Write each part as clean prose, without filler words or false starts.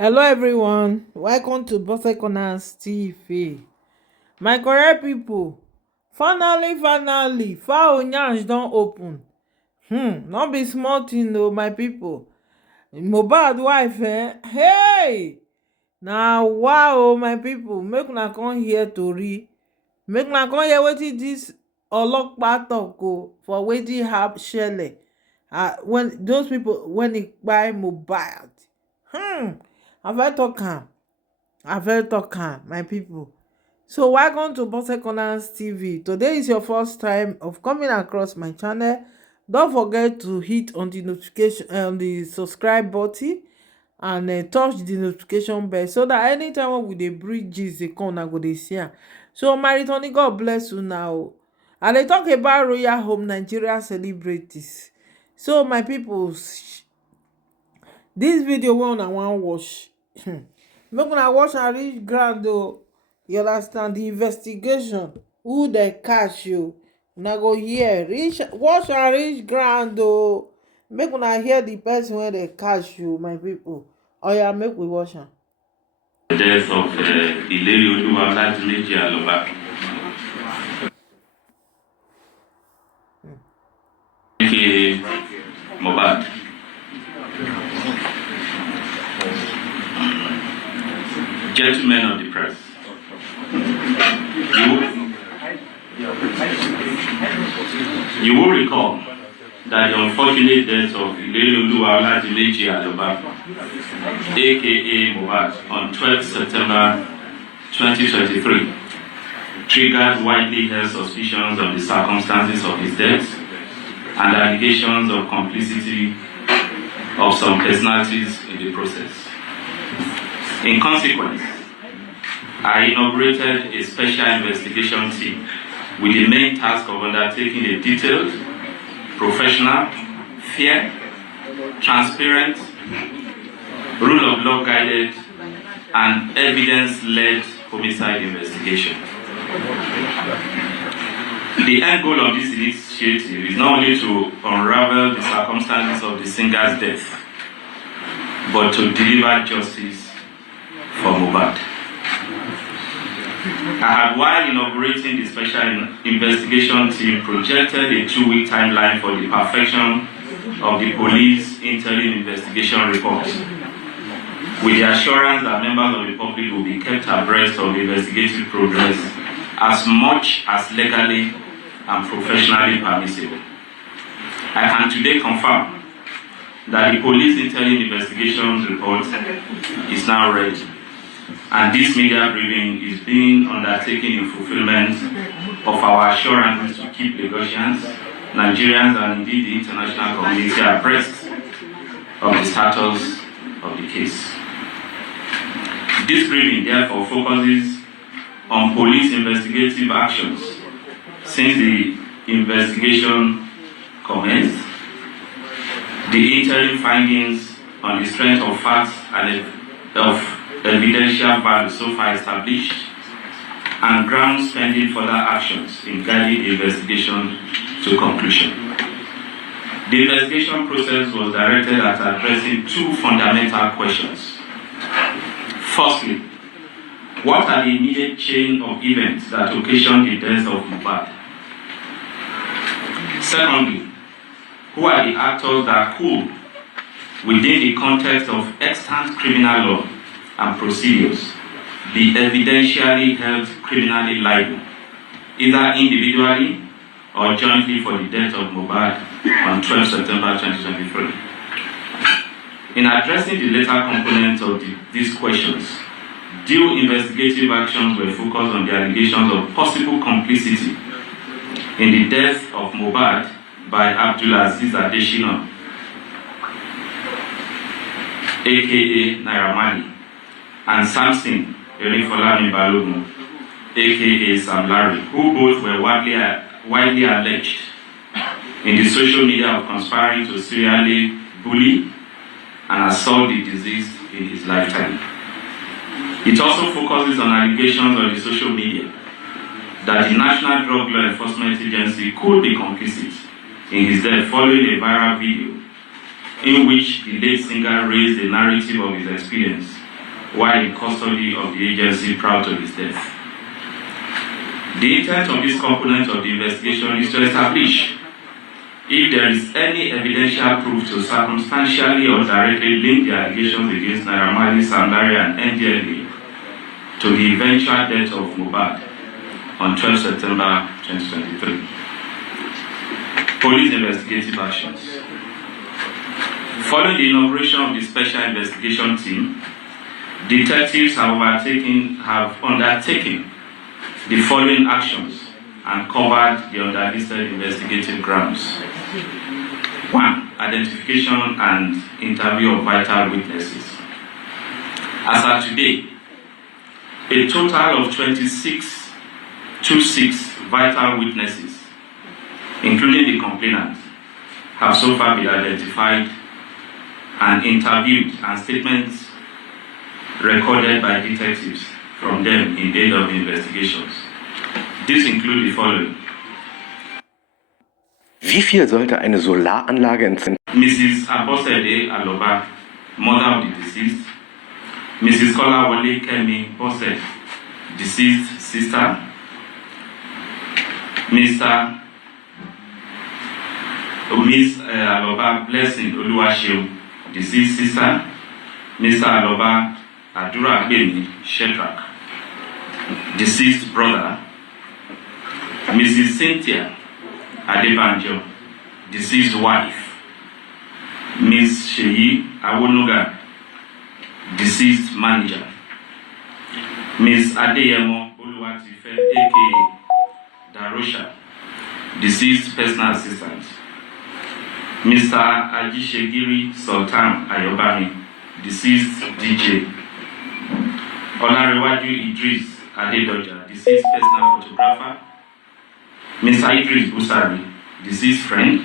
Hello everyone, welcome to Bose Corners TV. My correct people, finally, fowl yansh don open. Not be small thing o, my people. Mohbad wife hey! Na wow my people, make una come hear tori. Make una come hear wetin dis olokpa talk o for wetin shele. When those people when e kpai Mohbad. I fit talk am, my people. So welcome to Bose Corners TV. Today is your first time of coming across my channel. Don't forget to hit on the notification on the subscribe button and touch the notification bell so that anytime when we dey bring gist dey come, una go dey see am. So my returning, God bless you now. And they talk about royal home Nigeria celebrities. So my people, this video wey una wan watch, make una watch am reach ground o. You understand the investigation, who dey catch you, una go hear watch am reach ground o. Make una hear the person wey dey catch you, my people. Oya, make we watch am. The death of Ileri Oluwaladimeji Aloba, aka Mohbad. Gentlemen of the press, you will recall that the unfortunate death of Ileri Oluwaladimeji Aloba, aka Mohbad, on 12 September 2023 triggered widely held suspicions of the circumstances of his death and allegations of complicity of some personalities in the process. In consequence, I inaugurated a special investigation team with the main task of undertaking a detailed, professional, fair, transparent, rule of law guided, and evidence-led homicide investigation. The end goal of this initiative is not only to unravel the circumstances of the singer's death, but to deliver justice for Mohbad. I had, while inaugurating the special investigation team, projected a 2-week timeline for the perfection of the police interim investigation report, with the assurance that members of the public will be kept abreast of investigative progress as much as legally and professionally permissible. I can today confirm that the police interim investigation report is now ready, and this media briefing is being undertaken in fulfillment of our assurance to keep Lagosians, Nigerians, and indeed the international community abreast of the status of the case. This briefing therefore focuses on police investigative actions since the investigation commenced, the interim findings on the strength of facts and of evidential value so far established, and grounds pending further actions in guiding the investigation to conclusion. The investigation process was directed at addressing two fundamental questions. Firstly, what are the immediate chain of events that occasioned the death of Mohbad? Secondly, who are the actors that could, within the context of extant criminal law and procedures, be evidentially held criminally liable, either individually or jointly, for the death of Mohbad on 12 September 2023. In addressing the latter components of these questions, due investigative actions were focused on the allegations of possible complicity in the death of Mohbad by Abdulaziz Adesina, aka Naira Marley, and Samson Erifolami Balogun, aka Sam Larry, who both were widely alleged in the social media of conspiring to serially bully and assault the deceased in his lifetime. It also focuses on allegations on the social media that the National Drug Law Enforcement Agency could be complicit in his death following a viral video in which the late singer raised a narrative of his experience while in custody of the agency prior to his death. The intent of this component of the investigation is to establish if there is any evidential proof to circumstantially or directly link the allegations against Naira Marley, Sam Larry, and NDLA to the eventual death of Mohbad on 12 September 2023. Police investigative actions. Following the inauguration of the Special Investigation Team, detectives have undertaken the following actions and covered the underlisted investigative grounds. 1. Identification and interview of vital witnesses. As of today, a total of 26 vital witnesses, including the complainant, have so far been identified and interviewed, and statements recorded by detectives from them in the aid of the investigations. These include the following. Wie viel sollte eine Solaranlage in Mrs. Abosede Aloba, mother of the deceased. Mrs. Kolawole Kemi Bose, deceased sister. Miss Aloba Blessing Oluwashio, deceased sister. Mr. Aloba Adura Beni Shedrack, deceased brother. Mrs. Cynthia Adebanjo, deceased wife. Miss Sheyi Awonoga, deceased manager. Miss Adeyemo Oluwatife, aka Darosha, deceased personal assistant. Mr. Ajishegiri Sultan Ayobami, deceased DJ. Olarewaju Idris Adedoja, deceased personal photographer. Mr. Idris Busari, deceased friend.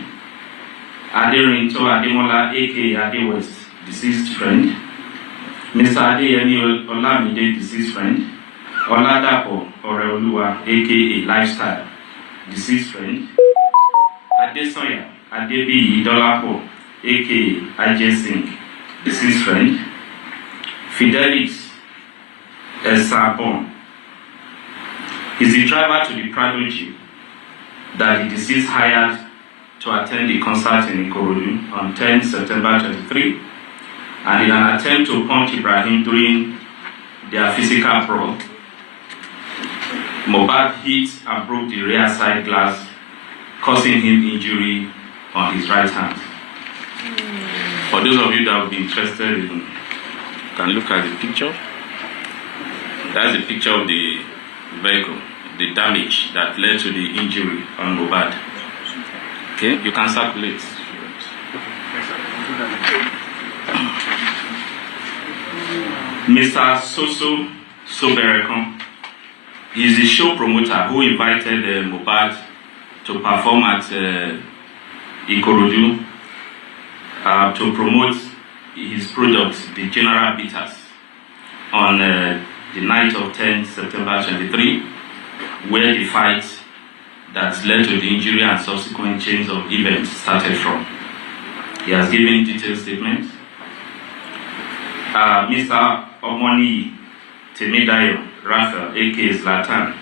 Aderinto Ademola, aka Ade West, deceased friend. Mr. Adeyemi Olamide, deceased friend. Oladapo Oreoluwa, aka Lifestyle, deceased friend. Adesoya Adebiyi Dolapo, aka Ajay Singh, deceased friend. Fidelis Esabon is the driver to the Prado Jeep that the deceased hired to attend the concert in Ikorodu on 10 September 23, and in an attempt to punch Ibrahim during their physical brawl, Mohbad hit and broke the rear side glass, causing him injury on his right hand. For those of you that would be interested in, can look at the picture. That's the picture of the vehicle, the damage that led to the injury on Mohbad. Okay, you can circulate. Mr. Soso Soberekon is the show promoter who invited Mohbad to perform at Ikorodu to promote his product, the General Bitters, on the night of 10 September 23, where the fight that led to the injury and subsequent chains of events started from. He has given detailed statements. Mr. Omoni Temidayo Raphael, aka Zlatan,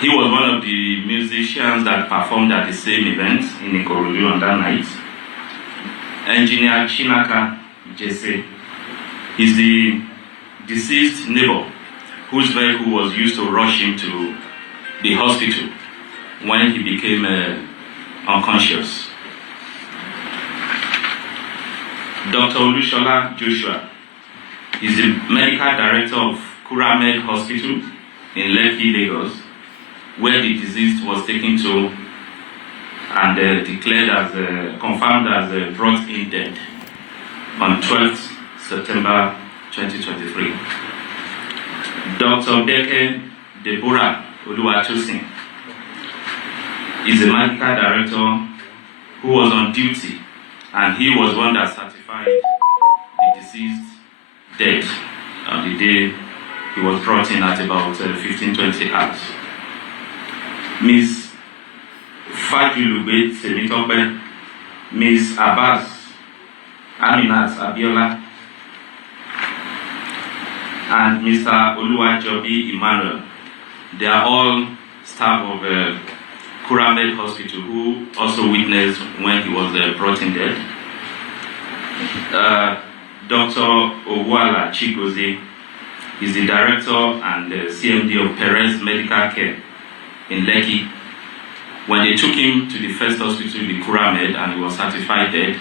he was one of the musicians that performed at the same event in Ikorodu on that night. Engineer Chinaka Jesse is the deceased neighbor whose vehicle was used to rush him to the hospital when he became unconscious. Dr. Olushola Joshua is the medical director of Kuramed Hospital in Lekki, Lagos, where the deceased was taken to and declared as confirmed as brought in dead on 12th September 2023. Dr. Beke Deborah Oluwatosin is the medical director who was on duty, and he was one that certified the deceased dead on the day he was brought in at about 15-20 hours. Ms. Fajulube Semitope, Ms. Abbas Aminat Abiola, and Mr. Oluwajobi Emmanuel. They are all staff of Kuramed Hospital who also witnessed when he was brought in dead. Dr. Owuala Chigozie is the director and CMD of Perez Medical Care in Lekki. When they took him to the first hospital, the Kuramed, and he was certified dead,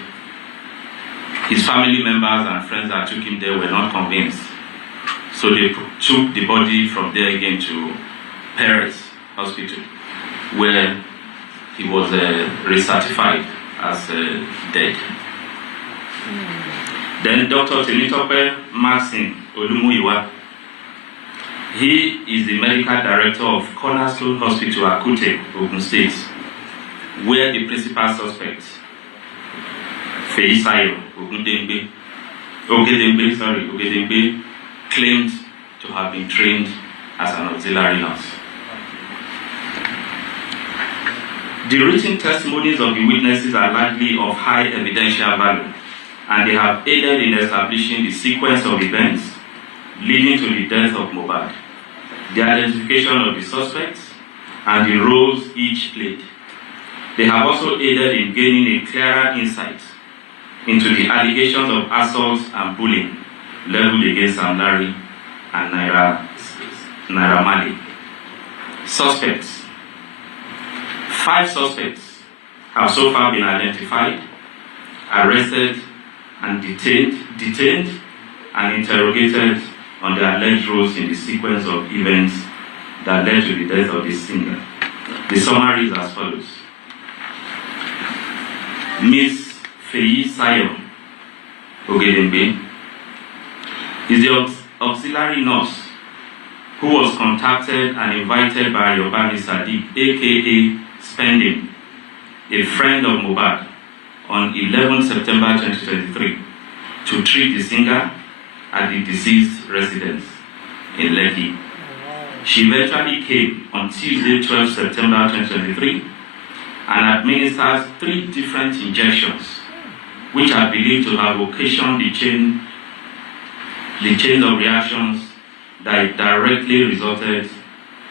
his family members and friends that took him there were not convinced. So they took the body from there again to Perez Hospital, where he was recertified as dead. Then Dr. Temitope Maxine Olumuyiwa, he is the medical director of Cornerstone Hospital, Akute, Ogun State, where the principal suspect, Feisayo Ogedengbe, claimed to have been trained as an auxiliary nurse. The written testimonies of the witnesses are likely of high evidential value, and they have aided in establishing the sequence of events leading to the death of Mohbad, the identification of the suspects, and the roles each played. They have also aided in gaining a clearer insight into the allegations of assault and bullying leveled against Sam Larry and Naira Marley. Suspects. 5 suspects have so far been identified, arrested, and detained and interrogated on their alleged roles in the sequence of events that led to the death of the singer. The summary is as follows. Ms. Feisayo Ogedengbe is the auxiliary nurse who was contacted and invited by Yobami Sadiq, aka Spending, a friend of Mohbad, on 11 September 2023 to treat the singer at the deceased residence in Lekki. She eventually came on Tuesday, 12 September 2023 and administered 3 different injections, which are believed to have occasioned the chain of reactions that directly resulted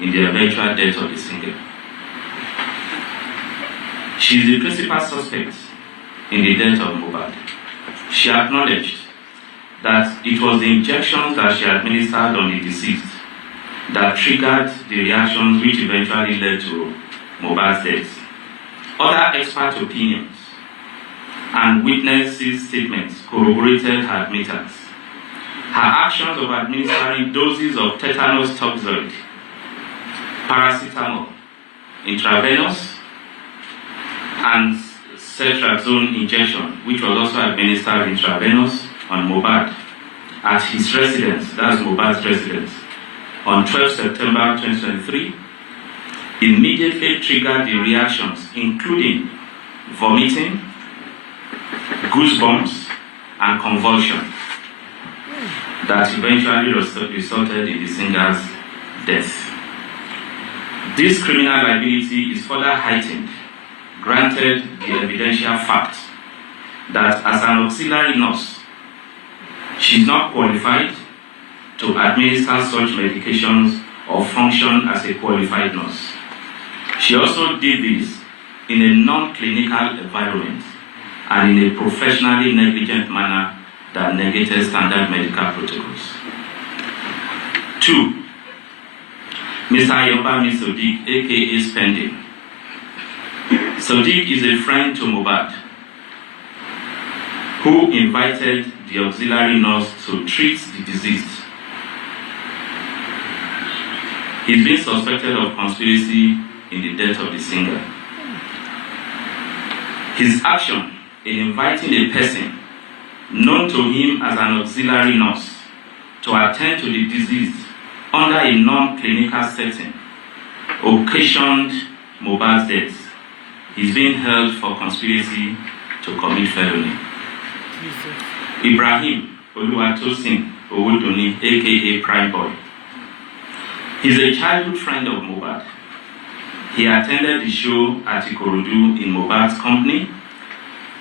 in the eventual death of the singer. She is the principal suspect in the death of Mohbad. She acknowledged that it was the injections that she administered on the deceased that triggered the reactions which eventually led to Mohbad's death. Other expert opinions and witnesses' statements corroborated her admittance. Her actions of administering doses of tetanus toxoid, paracetamol, intravenous, and cetrazone injection, which was also administered intravenous on Mohbad at his residence, that's Mohbad's residence, on 12 September 2023, immediately triggered the reactions, including vomiting, goosebumps, and convulsion, that eventually resulted in the singer's death. This criminal liability is further heightened, granted the evidential fact that as an auxiliary nurse, she is not qualified to administer such medications or function as a qualified nurse. She also did this in a non-clinical environment and in a professionally negligent manner that negated standard medical protocols. 2. Mr. Ayobami Sadiq, aka Spending. Sadiq is a friend to Mohbad who invited the auxiliary nurse to treat the deceased. He's been suspected of conspiracy in the death of the singer. His action in inviting a person known to him as an auxiliary nurse to attend to the deceased under a non-clinical setting occasioned Mohbad's death. He's being held for conspiracy to commit felony. Ibrahim Oluwatosin Owodoni, aka Prime Boy. He's a childhood friend of Mohbad. He attended the show at Ikorodu in Mohbad's company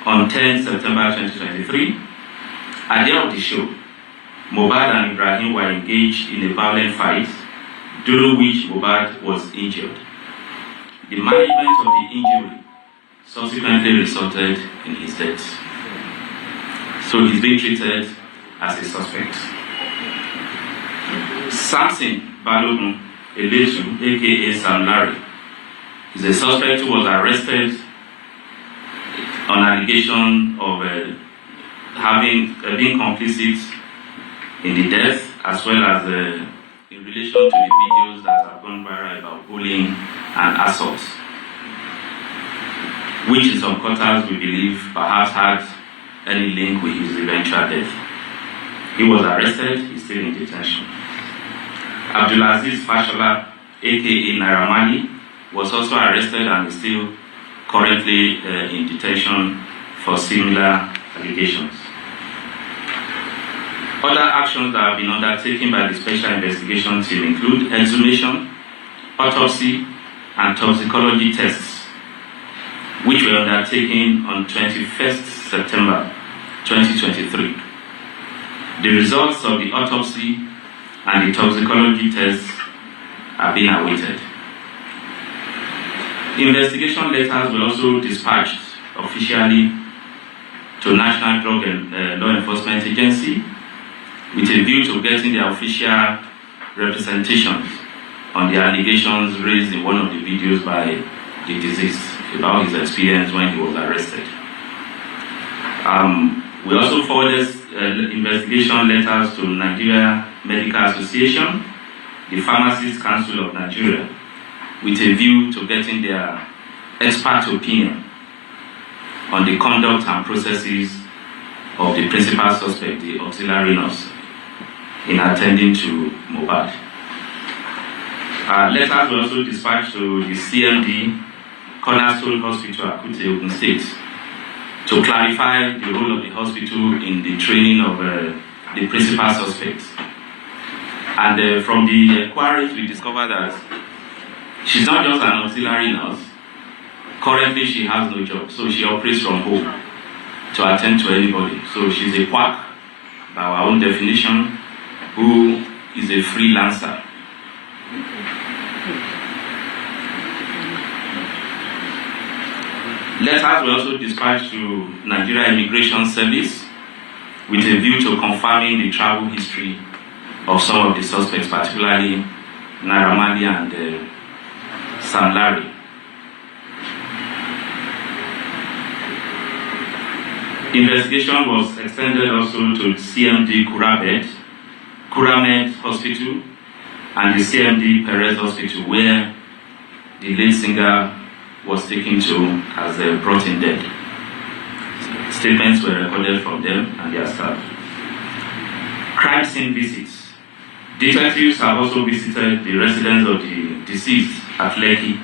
on 10 September 2023. At the end of the show, Mohbad and Ibrahim were engaged in a violent fight, during which Mohbad was injured. The management of the injury subsequently resulted in his death. So he's being treated as a suspect. Samson Balogun Eletu, aka Sam Larry, is a suspect who was arrested on allegation of being complicit in the death, as well as in relation to the videos that have gone viral about bullying and assault, which in some quarters we believe perhaps had any link with his eventual death. He was arrested, he's still in detention. Abdulaziz Fashola, aka Naira Marley, was also arrested and is still currently in detention for similar allegations. Other actions that have been undertaken by the Special Investigation Team include exhumation, autopsy, and toxicology tests, which were undertaken on 21st September 2023. The results of the autopsy and the toxicology tests are being awaited. Investigation letters were also dispatched officially to National Drug and Law Enforcement Agency with a view to getting their official representations on the allegations raised in one of the videos by the deceased about his experience when he was arrested. We also forwarded investigation letters to Nigeria Medical Association, the Pharmacists Council of Nigeria, with a view to getting their expert opinion on the conduct and processes of the principal suspect, the auxiliary nurse, in attending to Mohbad. Letters were also dispatched to the CMD, Cornerstone Hospital, Akute, Ogun State, to clarify the role of the hospital in the training of the principal suspect. And from the inquiries, we discovered that she's not just an auxiliary nurse. Currently, she has no job, so she operates from home to attend to anybody. So she's a quack, by our own definition, who is a freelancer. Letters were also dispatched to Nigeria Immigration Service with a view to confirming the travel history of some of the suspects, particularly Naira Marley and Sam Larry. Investigation was extended also to CMD Kuramed Hospital and the CMD Perez Hospital, where the lead singer was taken to as brought in dead. Statements were recorded from them and their staff. Crime scene visits. Detectives have also visited the residence of the deceased at Lekki.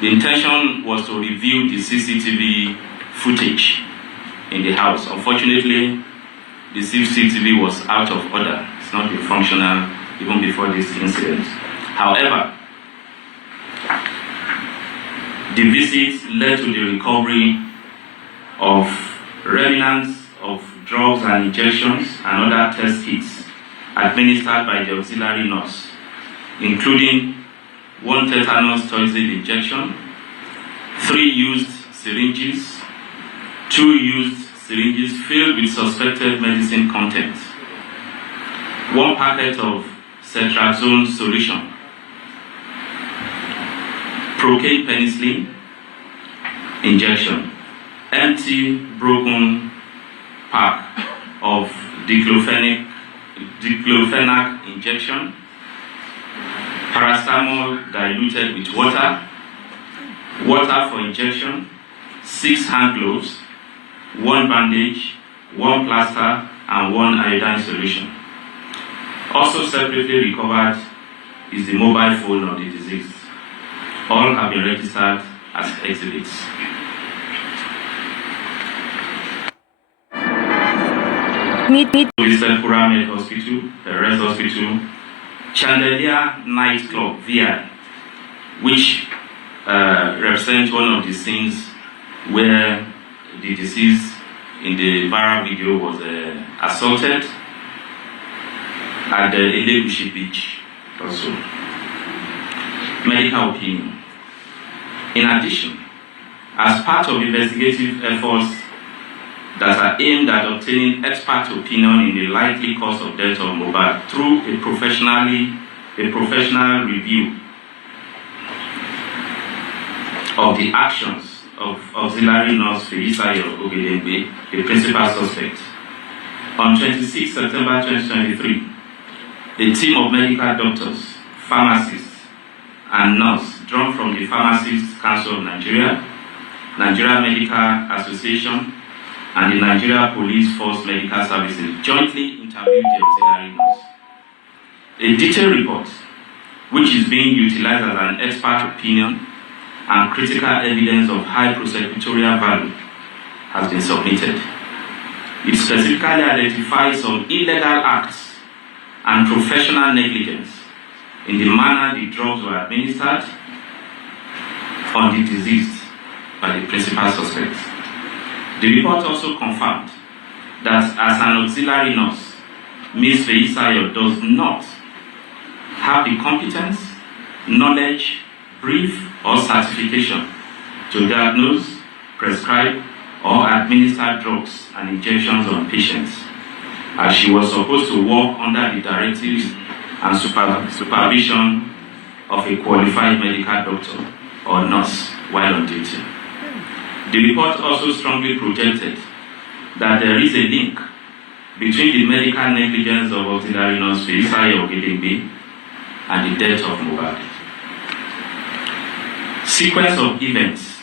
The intention was to review the CCTV footage in the house. Unfortunately, the CCTV was out of order. It's not been functional even before this incident. However, the visits led to the recovery of remnants of drugs and injections and other test kits administered by the auxiliary nurse, including 1 tetanus toxoid injection, 3 used syringes, 2 used syringes filled with suspected medicine content, 1 packet of cetrazone solution, procaine penicillin injection, empty broken pack of diclofenac injection, paracetamol diluted with water, water for injection, 6 hand gloves, 1 bandage, 1 plaster, and 1 iodine solution. Also separately recovered is the mobile phone of the deceased. All have been registered as exhibits. Visited Pyramid Hospital, Perez Hospital, Chandelier Nightclub, VI, which represents one of the scenes where the deceased in the viral video was assaulted at the Elegushi Beach also. Medical opinion. In addition, as part of investigative efforts that are aimed at obtaining expert opinion in the likely cause of death of Mohbad through a professional review of the actions of auxiliary nurse Feyisayo Ogedengbe, the principal suspect. On 26 September 2023, the team of medical doctors, pharmacists, and nurses drawn from the Pharmacists Council of Nigeria, Nigeria Medical Association, and the Nigeria Police Force Medical Services jointly interviewed the auxiliary nurse. A detailed report, which is being utilized as an expert opinion and critical evidence of high prosecutorial value, has been submitted. It specifically identifies some illegal acts and professional negligence in the manner the drugs were administered on the deceased by the principal suspect. The report also confirmed that as an auxiliary nurse, Ms. Feyisayo does not have the competence, knowledge, brief, or certification to diagnose, prescribe, or administer drugs and injections on patients, as she was supposed to work under the directives and supervision of a qualified medical doctor or nurse while on duty. The report also strongly projected that there is a link between the medical negligence of auxiliary nurse Feyisayo Ogedengbe and the death of Mohbad. Sequence of events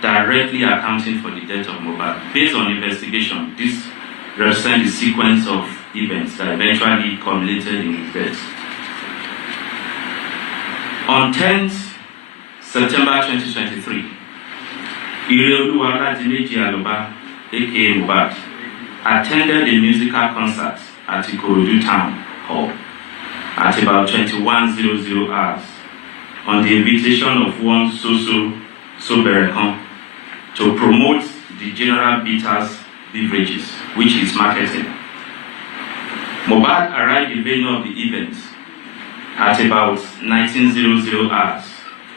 directly accounting for the death of Mohbad. Based on investigation, this represents the sequence of events that eventually culminated in his death. On 10th September 2023, Ireoluwa Oladimeji Aloba, aka Mohbad, attended a musical concert at Ikorodu Town Hall at about 21:00 hours on the invitation of one Soberekon to promote the General Bitters beverages, which is marketing. Mohbad arrived in the venue of the event at about 19:00 hours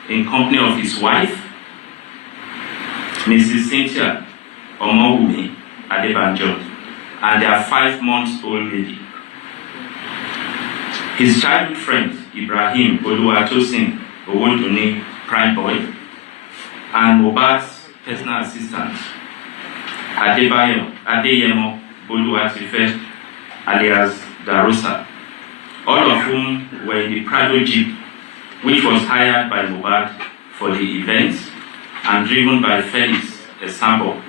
in company of his wife, Mrs. Cynthia Omowumi Adebanjo, and their 5-month-old baby. His childhood friend, Ibrahim Oluwatosin Owodunni Prime Boy, and Mohbad's personal assistant, Adeyemo Oluwatife, alias Darosa, all of whom were in the Prado Jeep, which was hired by Mohbad for the event and driven by Felix Esambo.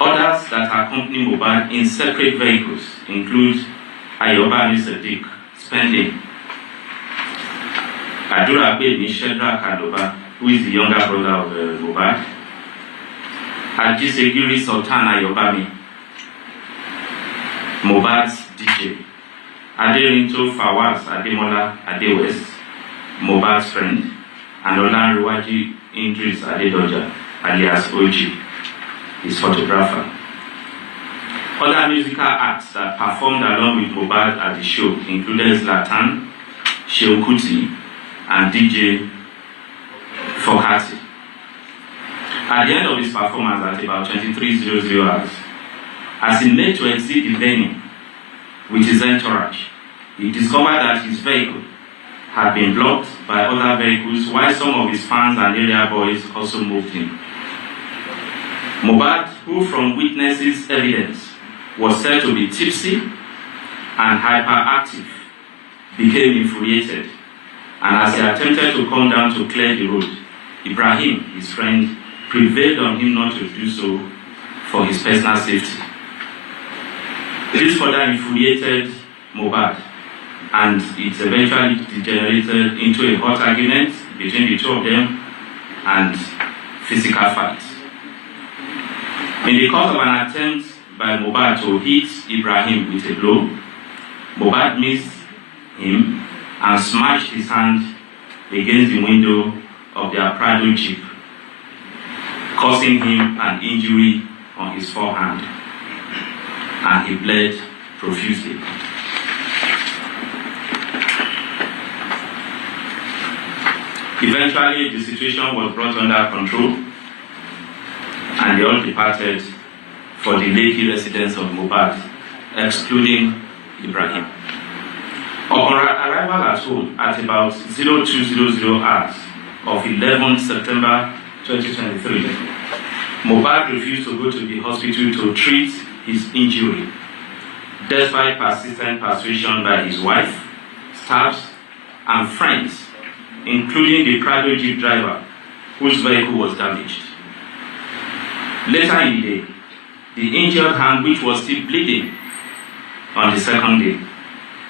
Others that accompany Mohbad in separate vehicles include Ayobami Sadiq, Spending, Aduragbe Shedra Kadoba, who is the younger brother of Mohbad, Ajisegiri Sultan Ayobami, Mohbad's DJ, Aderinto Fawaz Ademola Adewest, Mohbad's friend, and Olanriwaji Idris Adedoja, alias OG, his photographer. Other musical acts that performed along with Mohbad at the show included Zlatan, Shehu Kuti, and DJ Fokati. At the end of his performance at about 23:00 hours, as he made to exit the venue with his entourage, he discovered that his vehicle had been blocked by other vehicles, while some of his fans and area boys also moved him. Mohbad, who from witnesses' evidence was said to be tipsy and hyperactive, became infuriated, and as he attempted to come down to clear the road, Ibrahim, his friend, prevailed on him not to do so for his personal safety. This further infuriated Mohbad, and it eventually degenerated into a hot argument between the two of them and physical fight. In the course of an attempt by Mohbad to hit Ibrahim with a blow, Mohbad missed him and smashed his hand against the window of their Prado Jeep, causing him an injury on his forehand, and he bled profusely. Eventually, the situation was brought under control and they all departed for the Lekki residence of Mohbad, excluding Ibrahim. Upon arrival at home at about 0200 hours of 11 September 2023, Mohbad refused to go to the hospital to treat his injury, despite persistent persuasion by his wife, staffs, and friends, including the Prado Jeep driver whose vehicle was damaged. Later in the day, the injured hand, which was still bleeding on the second day,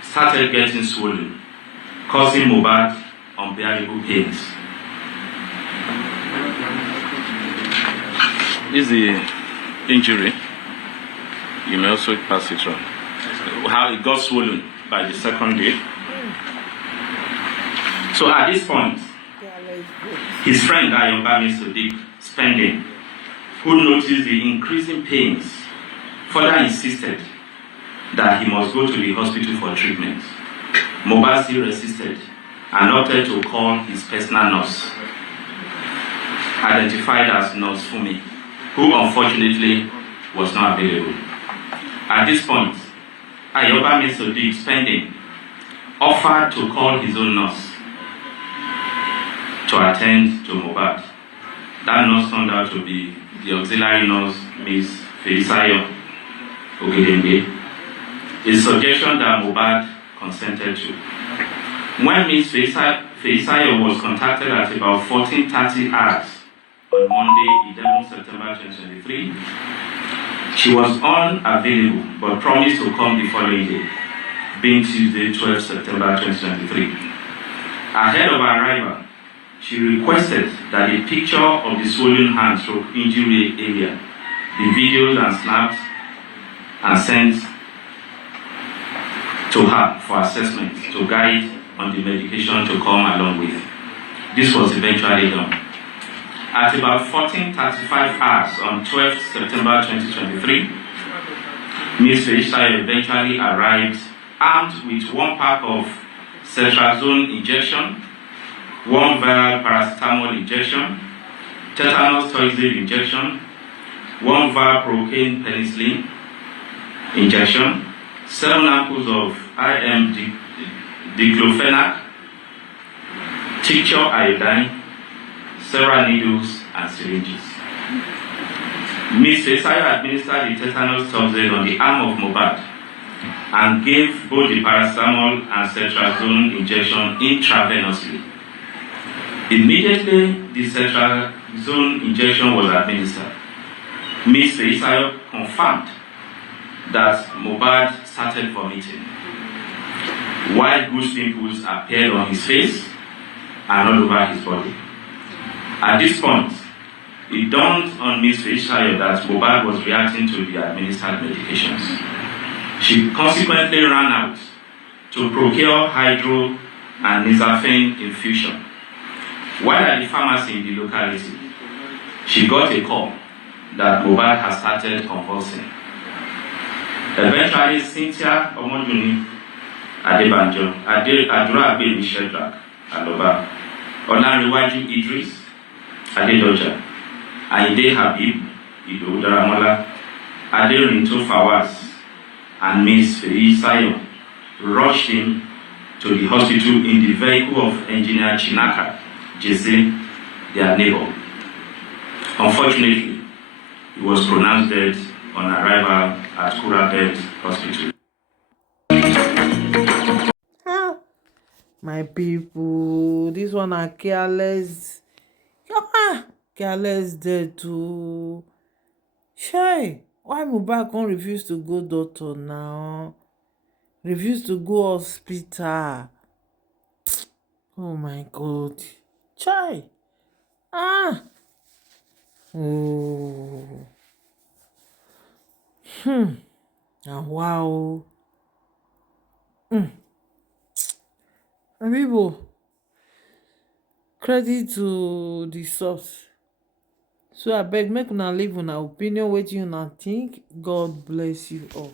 started getting swollen, causing Mohbad unbearable pains. This is the injury. You may also pass it on. How it got swollen by the second day. So at this point, his friend Ayobami Sadiq Spending, who noticed the increasing pains, further insisted that he must go to the hospital for treatment. Mohbad still resisted and opted to call his personal nurse, identified as Nurse Fumi, who unfortunately was not available. At this point, Ayobami Sadiq Spending offered to call his own nurse to attend to Mohbad. That nurse turned out to be the auxiliary nurse, Ms. Feisayo Ogedengbe, a suggestion that Mohbad consented to. When Ms. Feisayo was contacted at about 14:30 hours on Monday, 11 September 2023, she was unavailable but promised to come the following day, being Tuesday, 12 September 2023. Ahead of her arrival, she requested that a picture of the swollen hand stroke injury area, the videos and snaps, and sent to her for assessment to guide on the medication to come along with. This was eventually done. At about 14:35 hours on 12 September 2023, Ms. Feisayo eventually arrived armed with one pack of cetrazone injection, one vial paracetamol injection, tetanus toxoid injection, one vial procaine penicillin injection, 7 ampoules of IM diclofenac, tincture iodine, several needles and syringes. Ms. Feisayo administered the tetanus toxoid on the arm of Mohbad and gave both the paracetamol and cetrazone injection intravenously. Immediately, the cetrazone injection was administered. Ms. Feisayo confirmed that Mohbad started vomiting, while goose pimples appeared on his face and all over his body. At this point, it dawned on Ms. Feisayo that Mohbad was reacting to the administered medications. She consequently ran out to procure hydro and nizafene infusion. While at the pharmacy in the locality, she got a call that Mohbad had started convulsing. Eventually, Cynthia Omoduni Adebanjo, Adura Abel Shedrack Aloba, Olanrewaju Idris Adedoja, Aide Habib Ido Daramola, Aderinto Fawaz, and Ms. Feisayo rushed him to the hospital in the vehicle of Engineer Chinaka Jesse, their neighbor. Unfortunately, he was pronounced dead on arrival at Kurabed Hospital. My people, this one are careless. Careless dead too. Shy, why Mohbad can't refuse to go doctor now? Refuse to go hospital. Oh my God. Chai. Ah. Oh. And wow. And people, credit to the source. So I beg, make una leave una opinion, wetin una think. God bless you all.